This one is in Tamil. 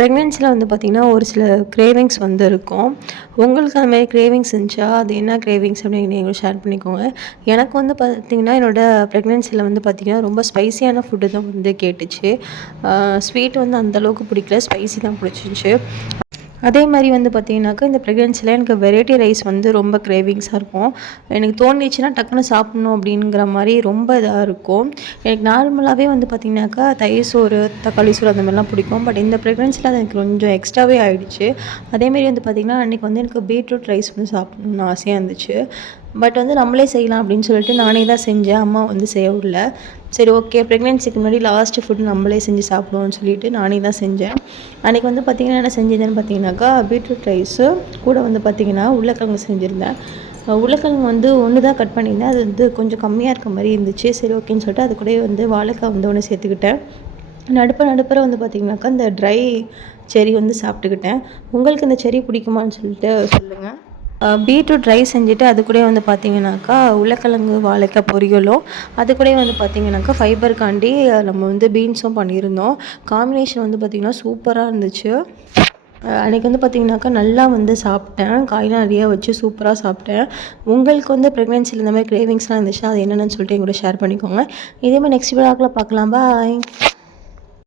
ப்ரெக்னென்சியில் வந்து பார்த்திங்கன்னா ஒரு சில கிரேவிங்ஸ் வந்து இருக்கும். உங்களுக்கு அந்த மாதிரி கிரேவிங்ஸ் இருந்துச்சா? அது என்ன கிரேவிங்ஸ் அப்படின்னு நீங்கள் ஷேர் பண்ணிக்கோங்க. எனக்கு வந்து பார்த்திங்கன்னா என்னோடய ப்ரெக்னென்சியில் வந்து பார்த்திங்கன்னா ரொம்ப ஸ்பைசியான ஃபுட்டு தான் வந்து கேட்டுச்சு. ஸ்வீட் வந்து அந்தளவுக்கு பிடிக்கல, ஸ்பைசி தான் பிடிச்சிருந்துச்சி. அதே மாதிரி வந்து பார்த்திங்கனாக்கா இந்த ப்ரெக்னென்சியில் எனக்கு வெரைட்டி ரைஸ் வந்து ரொம்ப கிரேவிங்ஸாக இருக்கும். எனக்கு தோணிச்சுன்னா டக்குன்னு சாப்பிட்ணும் அப்படிங்கிற மாதிரி ரொம்ப இதாக இருக்கும். எனக்கு நார்மலாகவே வந்து பார்த்திங்கனாக்கா தயிர் சோறு, தக்காளி சோறு அந்த மாதிரிலாம் பிடிக்கும். பட் இந்த ப்ரெக்னென்சியில் அது எனக்கு கொஞ்சம் எக்ஸ்ட்ராவே ஆகிடுச்சு. அதேமாரி வந்து பார்த்திங்கன்னா அன்றைக்கி வந்து எனக்கு பீட்ரூட் ரைஸ் வந்து சாப்பிட்ணுன்னு ஆசையாக இருந்துச்சு. பட் வந்து நம்மளே செய்யலாம் அப்படின்னு சொல்லிட்டு நானே தான் செஞ்சேன். அம்மா வந்து செய்ய விடல. சரி ஓகே, ப்ரெக்னென்சிக்கு முன்னாடி லாஸ்ட்டு ஃபுட் நம்மளே செஞ்சு சாப்பிடுவோம்னு சொல்லிட்டு நானே தான் செஞ்சேன். அன்றைக்கி வந்து பார்த்திங்கன்னா என்ன செஞ்சதுன்னு பார்த்திங்கனாக்கா பீட்ரூட் ரைஸு கூட வந்து பார்த்திங்கன்னா உருளைக்கிழங்கு செஞ்சுருந்தேன். உருளைக்கிழங்கு வந்து ஒன்று தான் கட் பண்ணியிருந்தேன். அது வந்து கொஞ்சம் கம்மியாக இருக்க மாதிரி இருந்துச்சு. சரி ஓகேன்னு சொல்லிட்டு அது கூடயே வந்து வாழைக்காய் வந்து ஒன்று சேர்த்துக்கிட்டேன். நடுப்புற வந்து பார்த்திங்கனாக்கா இந்த ட்ரை செர்ரி வந்து சாப்பிட்டுக்கிட்டேன். உங்களுக்கு இந்த செர்ரி பிடிக்குமான்னு சொல்லிட்டு சொல்லுங்கள். பீட்ரூட் ரைஸ் செஞ்சுட்டு அது கூட வந்து பார்த்திங்கனாக்கா உருளைக்கிழங்கு வாழைக்காய் பொரியலும், அது கூட வந்து பார்த்திங்கனாக்கா ஃபைபருக்காண்டி நம்ம வந்து பீன்ஸும் பண்ணியிருந்தோம். காம்பினேஷன் வந்து பார்த்திங்கன்னா சூப்பராக இருந்துச்சு. அன்றைக்கி வந்து பார்த்திங்கனாக்கா நல்லா வந்து சாப்பிட்டேன். காயெலாம் நிறையா வச்சு சூப்பராக சாப்பிட்டேன். உங்களுக்கு வந்து ப்ரெக்னென்சியில் இந்த மாதிரி கிரேவிங்ஸ்லாம் இருந்துச்சுன்னா அது என்னென்னு சொல்லிட்டு என் கூட ஷேர் பண்ணிக்கோங்க. இதே மாதிரி நெக்ஸ்ட் விலாகில் பார்க்கலாம். பாய்.